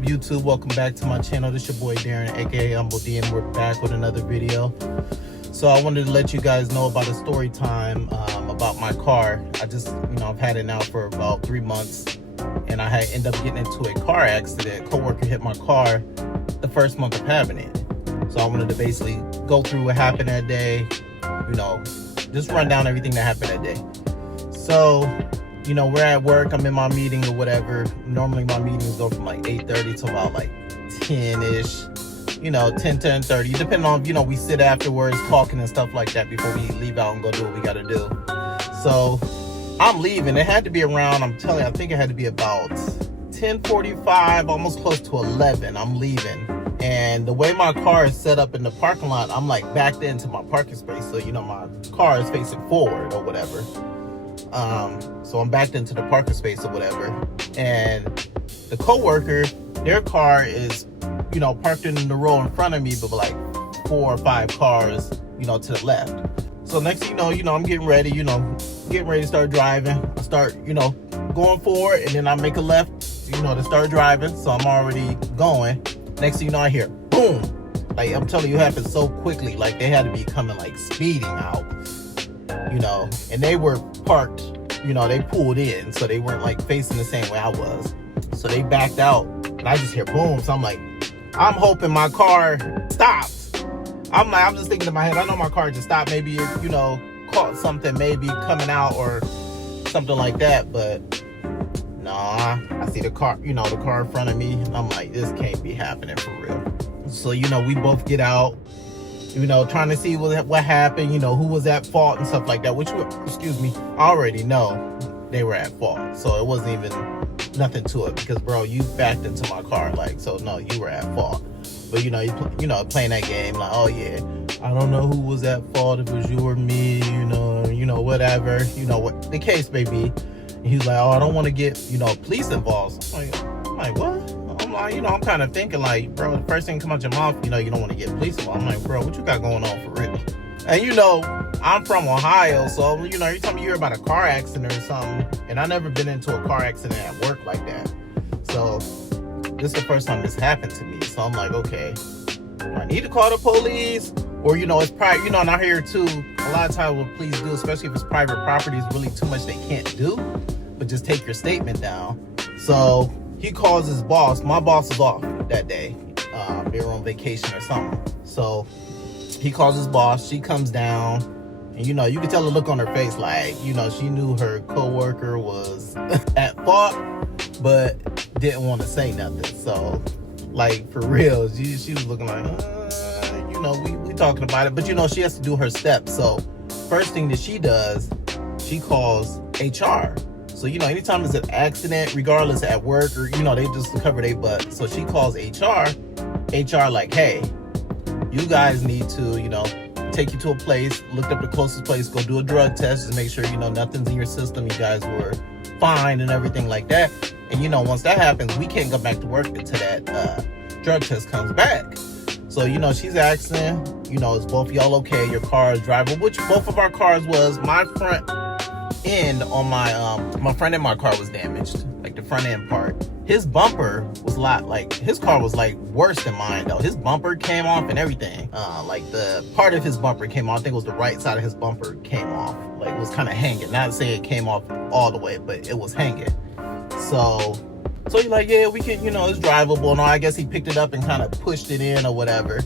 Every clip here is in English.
up, YouTube? Welcome back to my channel. This your boy Darren, aka Humble D, and we're back with another video. So I wanted to let you guys know about a story time about my car. I just, I've had it now for about 3 months, and I ended up getting into a car accident. A coworker hit my car the first month of having it. So I wanted to basically go through what happened that day, just run down everything that happened that day. So, we're at work, I'm in my meeting or whatever. Normally my meetings go from like 8:30 to about like 10-ish, 10:30, depending on, we sit afterwards talking and stuff like that before we leave out and go do what we gotta do. So I'm leaving. It had to be around, I'm telling you, I think it had to be about 10:45, almost close to 11. I'm leaving. And the way my car is set up in the parking lot, I'm like backed into my parking space. So, my car is facing forward or whatever. So I'm backed into the parking space or whatever. And the coworker, their car is, parked in the row in front of me, but like 4 or 5 cars, to the left. So next thing you know, I'm getting ready, to start driving. I start, going forward, and then I make a left, to start driving. So I'm already going. Next thing you know, I hear boom. Like, I'm telling you, it happened so quickly. Like, they had to be coming like speeding out, and they were parked, they pulled in, so they weren't like facing the same way I was. So they backed out, and I just hear boom. So I'm like, I'm hoping my car stopped. I'm just thinking in my head, I know my car just stopped. Maybe it, caught something, maybe coming out or something like that. But nah, I see the car, the car in front of me. And I'm like, this can't be happening for real. So, we both get out, trying to see what happened, who was at fault and stuff like that, which, I already know they were at fault. So it wasn't even nothing to it because, bro, you backed into my car. Like, so no, you were at fault. But, you playing that game like, oh yeah, I don't know who was at fault. If it was you or me, whatever, what the case may be. And he's like, oh, I don't want to get, police involved. I'm like, what? I'm like, I'm kind of thinking like, bro, the first thing come out your mouth, you don't want to get police involved. I'm like, bro, what you got going on for real? And I'm from Ohio, so you tell me you're about a car accident or something, and I never been into a car accident at work like that. So this is the first time this happened to me. So I'm like, okay, do I need to call the police? Or, it's private, and I hear too, a lot of times what police do, especially if it's private property, is really too much they can't do, but just take your statement down. So he calls his boss. My boss was off that day. They were on vacation or something. So he calls his boss. She comes down, and you can tell the look on her face, like, she knew her coworker was at fault, but didn't want to say nothing. So, like, for real, she was looking like, we talking about it, but she has to do her steps. So first thing that she does, she calls HR. So anytime there's an accident, regardless at work or they just cover their butt. So she calls HR like, hey, you guys need to take you to a place, look up the closest place, go do a drug test, just make sure nothing's in your system, you guys were fine and everything like that. And once that happens, we can't go back to work until that drug test comes back. So, she's asking, is both of y'all okay? Your car is drivable, which both of our cars was. My front end on my front end, my car was damaged, like the front end part. His bumper was his car was like worse than mine though. His bumper came off and everything. Like the part of his bumper came off. I think it was the right side of his bumper came off. Like it was kind of hanging. Not saying it came off all the way, but it was hanging. So he's like, yeah, we can, it's drivable. And I guess he picked it up and kind of pushed it in or whatever.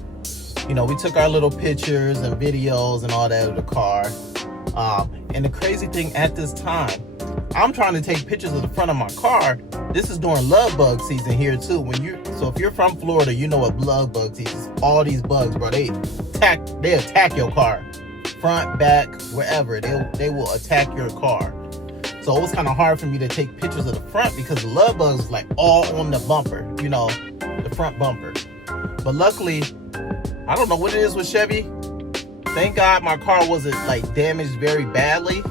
We took our little pictures and videos and all that of the car. And the crazy thing at this time, I'm trying to take pictures of the front of my car. This is during love bug season here too. So if you're from Florida, you know what love bug season is. All these bugs, bro, they attack your car. Front, back, wherever. They will attack your car. So it was kind of hard for me to take pictures of the front because the love bugs was like all on the bumper, the front bumper. But luckily, I don't know what it is with Chevy. Thank God my car wasn't like damaged very badly,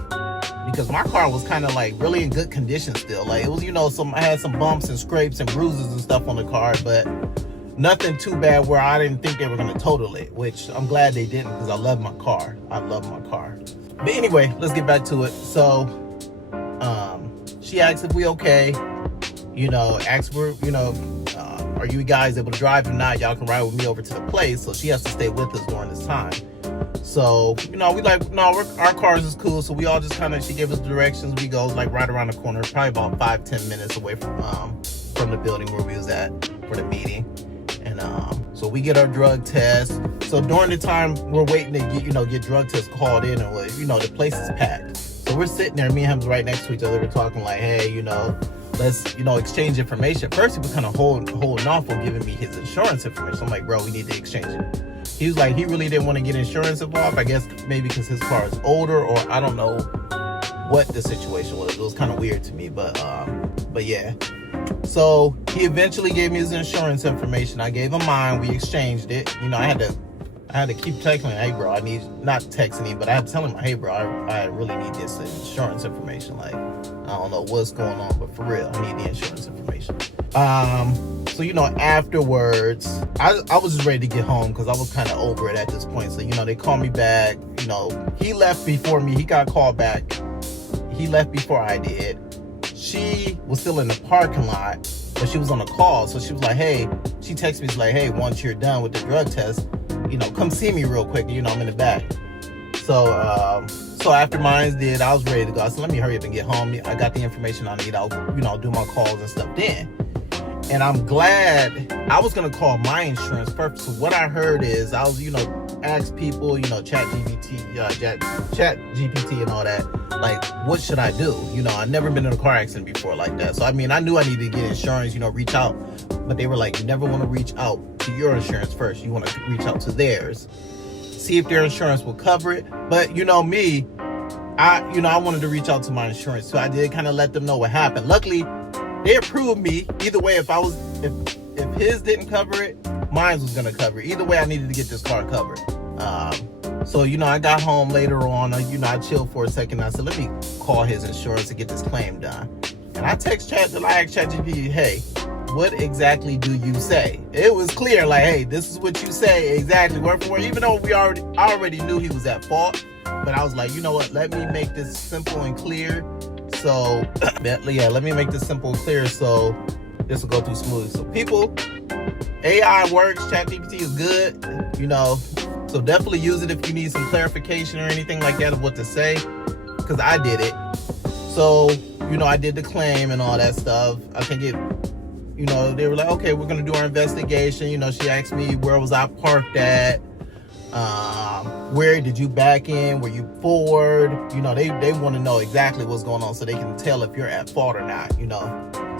because my car was kind of like really in good condition still. Like it was, I had some bumps and scrapes and bruises and stuff on the car, but nothing too bad where I didn't think they were gonna total it, which I'm glad they didn't because I love my car. I love my car. But anyway, let's get back to it. So she asked if we okay, asked where, are you guys able to drive? If not, y'all can ride with me over to the place. So she has to stay with us during this time. So, we like, no, our cars is cool. So we all just kind of, she gave us directions. We go like right around the corner, probably about 5-10 minutes away from the building where we was at for the meeting. And so we get our drug test. So during the time we're waiting to get drug tests called in, and the place is packed. So we're sitting there, me and him's right next to each other. We're talking like, hey, let's exchange information. First he was kind of holding off on giving me his insurance information. I'm like, bro, we need to exchange it. He was like, he really didn't want to get insurance involved. I guess maybe because his car is older, or I don't know what the situation was. It was kind of weird to me, but yeah. So he eventually gave me his insurance information. I gave him mine. We exchanged it. I had to keep texting him, hey bro, I need, not texting him, but I had to tell him, hey bro, I really need this insurance information. Like, I don't know what's going on, but for real, I need the insurance information. So afterwards, I was just ready to get home because I was kind of over it at this point. So they called me back. He left before me. He got called back. He left before I did. She was still in the parking lot, but she was on a call. So she was like, hey, she texted me, she's like, hey, once you're done with the drug test, come see me real quick. I'm in the back. So after mine did, I was ready to go. I said, let me hurry up and get home. I got the information I need. I'll do my calls and stuff then. And I'm glad. I was gonna call my insurance first. So what I heard is, I was ask people, chat GPT and all that, like, what should I do? I've never been in a car accident before like that. So I knew I needed to get insurance, reach out. But they were like, you never want to reach out to your insurance first. You want to reach out to theirs, see if their insurance will cover it. But me, I wanted to reach out to my insurance, so I did kind of let them know what happened. Luckily, they approved me. Either way, if his didn't cover it, mine was gonna cover it. Either way, I needed to get this car covered. So I got home later on. I chilled for a second. I said, let me call his insurance to get this claim done. And I asked ChatGPT, hey, what exactly do you say? It was clear, like, hey, this is what you say exactly, word for word. Even though I already knew he was at fault, but I was like, you know what? Let me make this simple and clear. So, yeah, let me make this simple and clear so this will go through smooth. So, people, AI works. ChatGPT is good. So definitely use it if you need some clarification or anything like that of what to say, because I did it. So, I did the claim and all that stuff. I think it. They were like, okay, we're going to do our investigation. She asked me where was I parked at. Where did you back in? Were you forward? They want to know exactly what's going on so they can tell if you're at fault or not,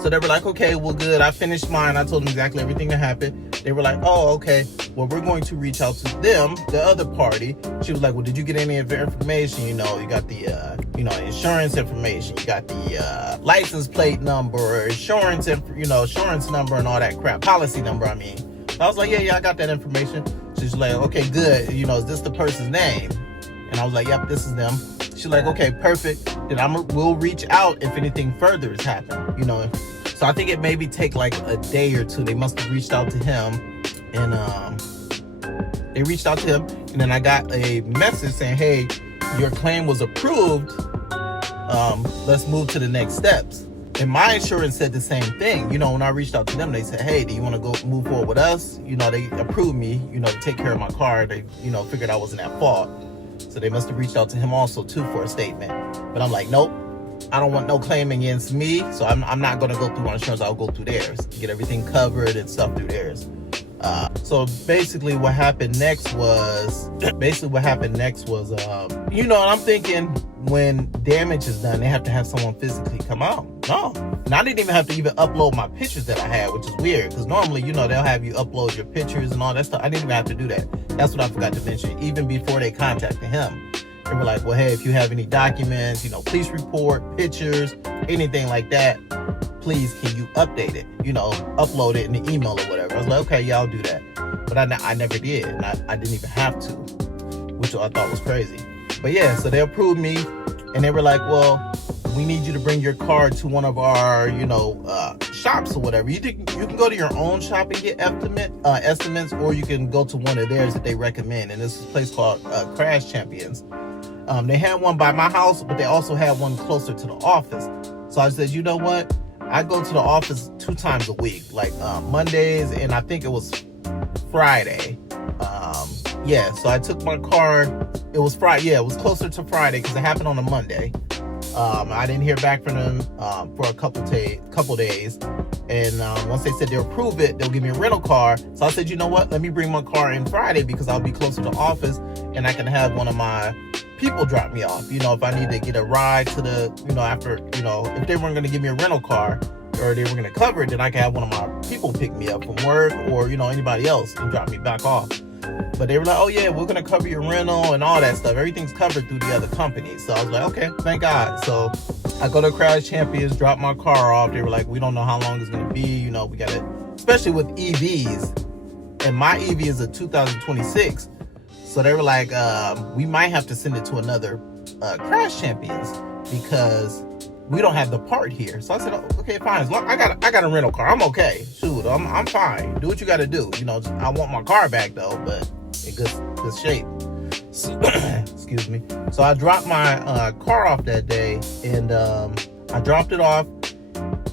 So they were like, okay, well, good. I finished mine. I told them exactly everything that happened. They were like, oh, okay. Well, we're going to reach out to them, the other party. She was like, well, did you get any of their information? You got the, insurance information. You got the license plate number, insurance number and all that crap. Policy number, I mean. I was like, yeah, I got that information. She's like, okay, good. Is this the person's name? And I was like, yep, this is them. She's like, okay, perfect. Then we'll reach out if anything further has happened, So I think it maybe take like a day or two. They must have reached out to him, and they reached out to him, and then I got a message saying, hey, your claim was approved. Let's move to the next steps. And my insurance said the same thing. When I reached out to them, they said, hey, do you want to go move forward with us? They approved me, to take care of my car. They, figured I wasn't at fault. So they must have reached out to him also too for a statement. But I'm like, nope, I don't want no claim against me. So I'm not going to go through my insurance. I'll go through theirs, get everything covered and stuff through theirs. So basically what happened next was, and I'm thinking when damage is done, they have to have someone physically come out. No. And I didn't even have to upload my pictures that I had, which is weird. Because normally, they'll have you upload your pictures and all that stuff. I didn't even have to do that. That's what I forgot to mention. Even before they contacted him, they were like, well, hey, if you have any documents, police report, pictures, anything like that, please, can you update it? Upload it in the email or whatever. I was like, okay, yeah, I'll do that. But I never did. And I didn't even have to, which I thought was crazy. But yeah, so they approved me, and they were like, well, we need you to bring your car to one of our, shops or whatever. You can go to your own shop and get estimates, or you can go to one of theirs that they recommend. And this is a place called Crash Champions. They had one by my house, but they also had one closer to the office. So I said, you know what? I go to the office 2 times a week, like Mondays and I think it was Friday. Yeah, so I took my car. It was Friday. Yeah, it was closer to Friday because it happened on a Monday. I didn't hear back from them for a couple days. And once they said they'll approve it, they'll give me a rental car. So I said, you know what? Let me bring my car in Friday because I'll be closer to the office and I can have one of my people drop me off. You know, if I need to get a ride to the, you know, after, you know, if they weren't going to give me a rental car or they were going to cover it, then I could have one of my people pick me up from work or, you know, anybody else and drop me back off. But they were like, oh yeah, we're going to cover your rental and all that stuff. Everything's covered through the other company. So I was like, okay, thank God. So I go to Crash Champions, drop my car off. They were like, we don't know how long it's going to be. You know, we got to, especially with EVs. And my EV is a 2026. So they were like, we might have to send it to another Crash Champions because we don't have the part here. So I said, oh, okay, fine. As long I got a rental car, I'm okay. Shoot, I'm fine. Do what you got to do. You know, I want my car back though, but in good shape. So, excuse me. So I dropped my car off that day, and I dropped it off,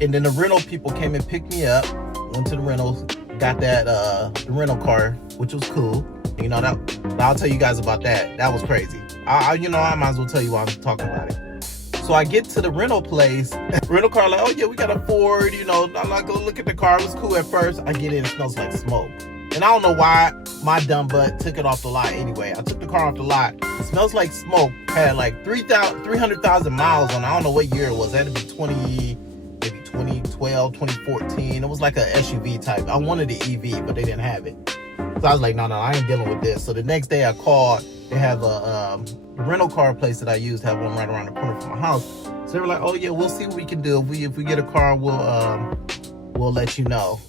and then the rental people came and picked me up. Went to the rental, got that the rental car, which was cool. You know, that I'll tell you guys about that. That was crazy. You know, I might as well tell you while I'm talking about it. So I get to the rental place, rental car like, oh yeah, we got a Ford, you know, I'm like, go look at the car. It was cool at first. I get in, it smells like smoke. And I don't know why my dumb butt took it off the lot anyway. I took the car off the lot. It smells like smoke. Had like 300,000 miles on it. I don't know what year it was. It had to be maybe 2012, 2014. It was like a SUV type. I wanted the EV, but they didn't have it. So I was like, no, I ain't dealing with this. So the next day I called. They have a rental car place that I used, have one right around the corner from my house. So they were like, oh yeah, we'll see what we can do. If we get a car, we'll let you know.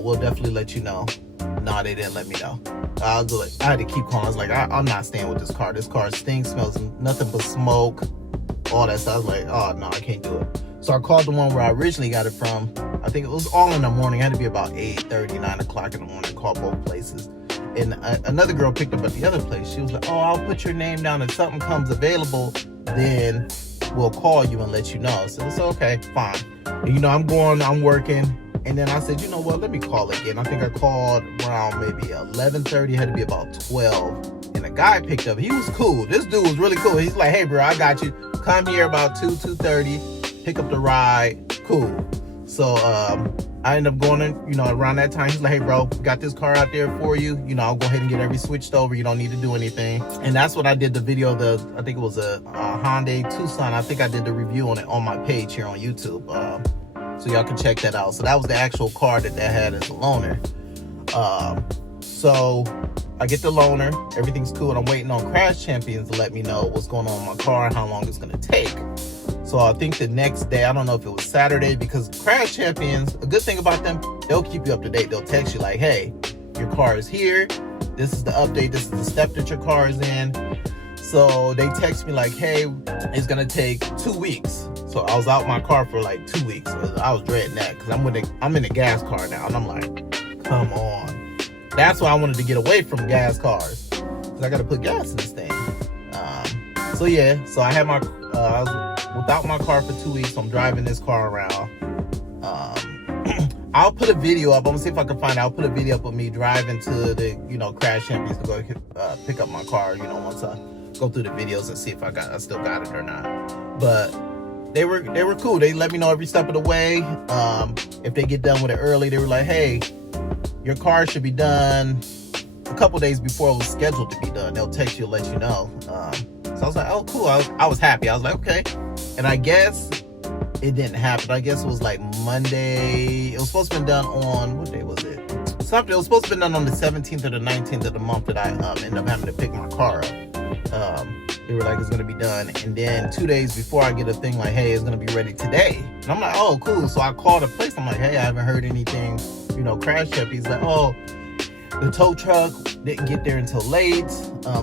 We'll definitely let you know. No, they didn't let me know. I had to keep calling. I was like, I'm not staying with this car. This car stinks, smells nothing but smoke, all that stuff. I was like, oh no, I can't do it. So I called the one where I originally got it from. I think it was all in the morning. It had to be about 8:30, 9 o'clock in the morning. I called both places. And another girl picked up at the other place. She was like, oh, I'll put your name down. If something comes available, then we'll call you and let you know. So it's okay, fine. And, you know, I'm working. And then I said, you know what, let me call again. I think I called around maybe 11:30. It had to be about 12. And a guy picked up. He was cool. This dude was really cool. He's like, hey, bro, I got you. Come here about 2:30. Pick up the ride. Cool. So I ended up going in, you know, around that time. He's like, hey, bro, got this car out there for you. You know, I'll go ahead and get everything switched over. You don't need to do anything. And that's what I did the video. I think it was a Hyundai Tucson. I think I did the review on it on my page here on YouTube. So y'all can check that out. So that was the actual car that had as a loaner. So I get the loaner. Everything's cool. And I'm waiting on Crash Champions to let me know what's going on with my car and how long it's going to take. So I think the next day, I don't know if it was Saturday, because Crash Champions, a good thing about them, they'll keep you up to date. They'll text you like, hey, your car is here. This is the update. This is the step that your car is in. So they text me like, hey, it's going to take 2 weeks. So I was out my car for like 2 weeks. I was dreading that because I'm in a gas car now. And I'm like, come on. That's why I wanted to get away from gas cars, because I got to put gas in this thing. So yeah, so I had I was without my car for 2 weeks. So I'm driving this car around. I'll put a video up. I'm gonna see if I can find it. I'll put a video up of me driving to the, you know, Crash Champions to go pick up my car. You know, once I go through the videos and see if I still got it or not. But they were cool. They let me know every step of the way. If they get done with it early, they were like, hey, your car should be done a couple days before it was scheduled to be done. They'll text you and let you know. So I was like, oh, cool. I was happy. I was like, okay. And I guess it didn't happen. I guess it was like Monday. It was supposed to be done on, what day was it? Something. It was supposed to be done on the 17th or the 19th of the month that I ended up having to pick my car up. They were like, it's going to be done. And then 2 days before, I get a thing like, hey, it's going to be ready today. And I'm like, oh, cool. So I called the place. I'm like, hey, I haven't heard anything, you know, Crash Chef. He's like, oh, the tow truck didn't get there until late.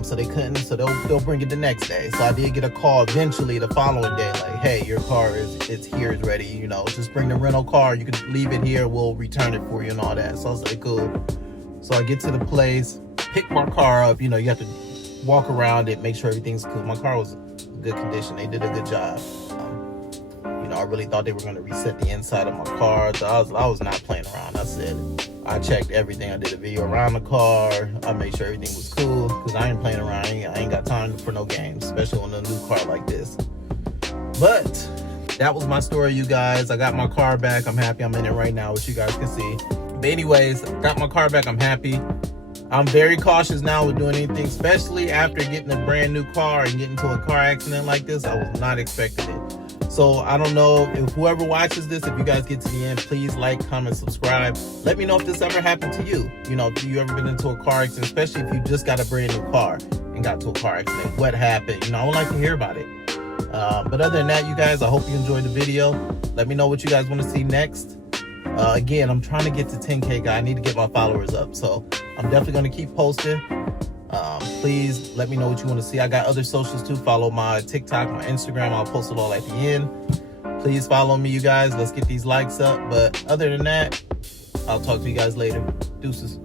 So they couldn't. So they'll bring it the next day. So I did get a call eventually the following day, like, hey, your car it's here, it's ready. You know, just bring the rental car. You can leave it here. We'll return it for you and all that. So I was like, cool. So I get to the place, pick my car up. You know, you have to walk around it, make sure everything's cool. My car was in good condition. They did a good job. You know, I really thought they were going to reset the inside of my car. So I was not playing around. I said, I checked everything. I did a video around the car. I made sure everything was cool because I ain't playing around. I ain't got time for no games, especially on a new car like this. But that was my story, you guys. I got my car back. I'm happy. I'm in it right now, which you guys can see. But anyways, got my car back. I'm happy. I'm very cautious now with doing anything, especially after getting a brand new car and getting into a car accident like this. I was not expecting it. So I don't know if whoever watches this, if you guys get to the end, please like, comment, subscribe. Let me know if this ever happened to you. You know, if you ever been into a car accident, especially if you just got a brand new car and got to a car accident. What happened? You know, I would like to hear about it. But other than that, you guys, I hope you enjoyed the video. Let me know what you guys want to see next. Again, I'm trying to get to 10K, guys. I need to get my followers up. So I'm definitely going to keep posting. Please let me know what you want to see. I got other socials too. Follow my TikTok, my Instagram. I'll post it all at the end. Please follow me, you guys. Let's get these likes up. But other than that, I'll talk to you guys later. Deuces.